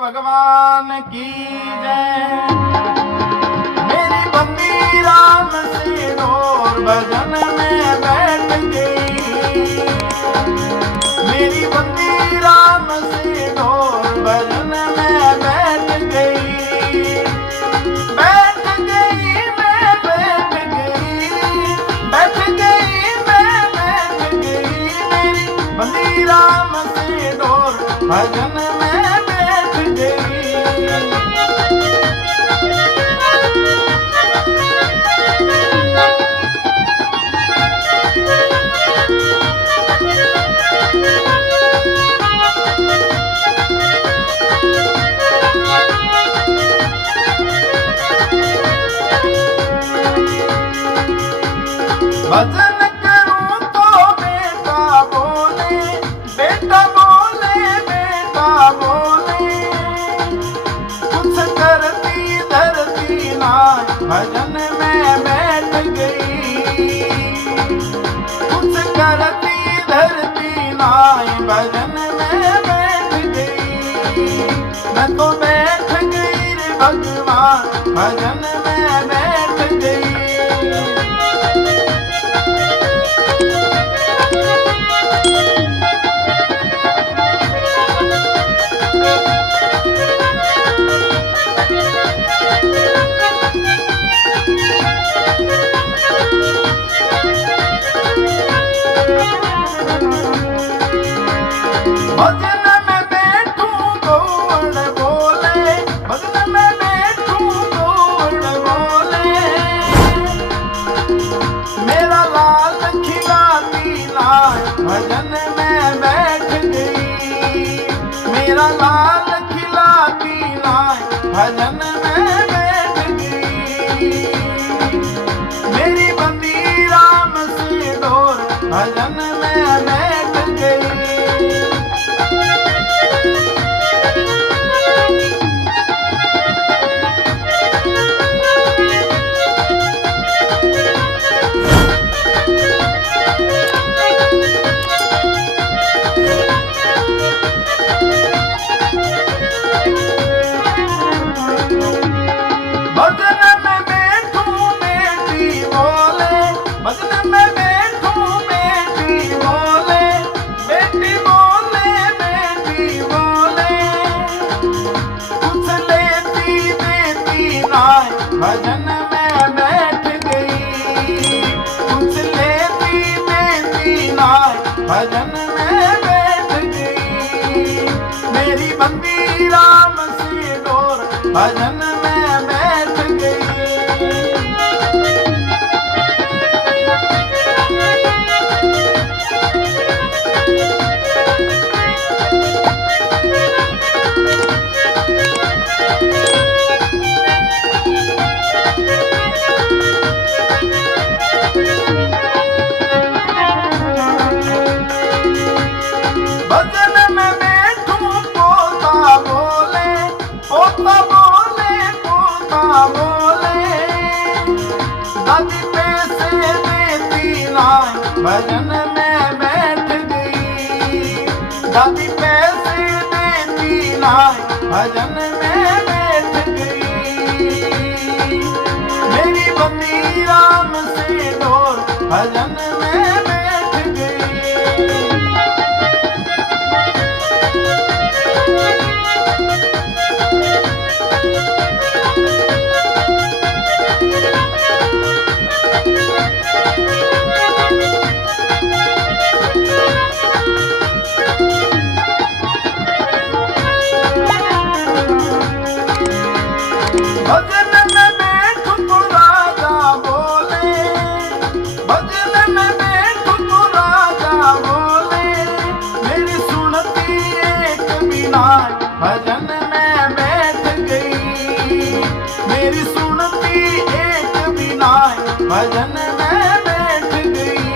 भगवान की जय। मेरी बंदी राम से डोर भजन में बैठ गई। मेरी बंदी राम से डोर भजन में बैठ गई। बैठ गई मैं बैठ गई। बैठ गई मैं बैठ गई। मेरी बंदी राम से डोर भजन में बैठ गई। भजन करूं तो बेटा बोले, बेटा बोले, बेटा बोले। कुछ करती धरती ना भजन में बैठ गई। कुछ करती धरती ना भजन में बैठ गई। मैं तो बैठ गई रे भगवान भजन में बैठ गई। भजन में बैठूं गौड़ बोले, भजन में बैठूं गौड़ बोले। मेरा लाल खिलाती लाल भजन में बैठ गई। मेरा लाल खिलाती लाल भजन में बैठ गई। मेरी बंदी राम से डोर भजन में बैठ गई। भजन में बैठूं बेटी बोले, भजन में बैठूं बेटी बोले। बेटी बोले, बेटी बोले। कुछ लेती देती नाय भजन में बैठ गई। कुछ लेती देती नाय भजन में बैठ गई। मेरी बंदी राम से डोर भजन में बैठ गई। भजन में बैठूं पोता बोले, पोता बोले, पोता बोले। दादी पैसे देती नाय भजन में बैठ गई। दादी पैसे देती नाय भजन में बैठ गई। मेरी बंदी राम से डोर भजन में बैठ गई। भजन में बैठूं तो राजा बोले, भजन में बैठूं तो राजा बोले। मेरी सुनती एक बिना भजन में बैठ गई। मेरी सुनती एक बिना भजन में बैठ गई।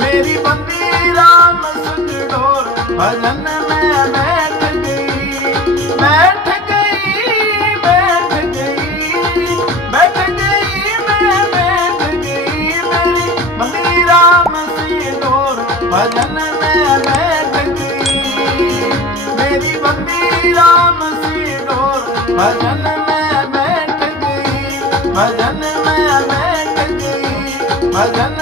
मेरी बंदी राम संग डोर भजन में बैठ गई। बैठ गई, बैठ गई, बैठ गई मैं बैठ गई। मेरी बंदी राम से डोर भजन में बैठ गई। मेरी बंदी राम भजन में बैठ गई, भजन में बैठ गई, भजन